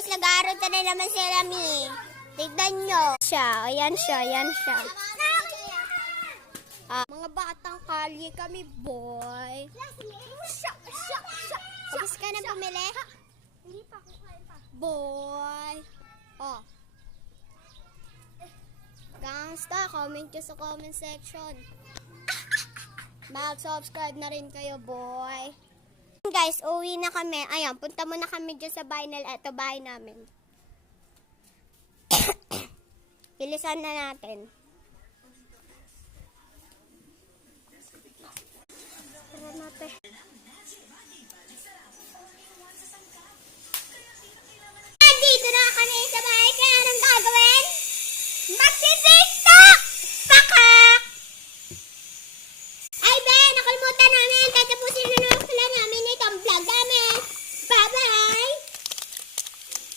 guys, nag-aaral na naman sila Mi. Tignan nyo. Ayan siya. Mga batang kalye kami, boy. Tapos ka na bumili? Hindi pa, kukain pa. Boy. Gangsta, comment nyo sa comment section. Mag-subscribe na rin kayo, boy. Guys, uwi na kami. Ayan, punta muna kami dyan sa bahay na, eto bahay namin. Bilisan na natin. Tara natin.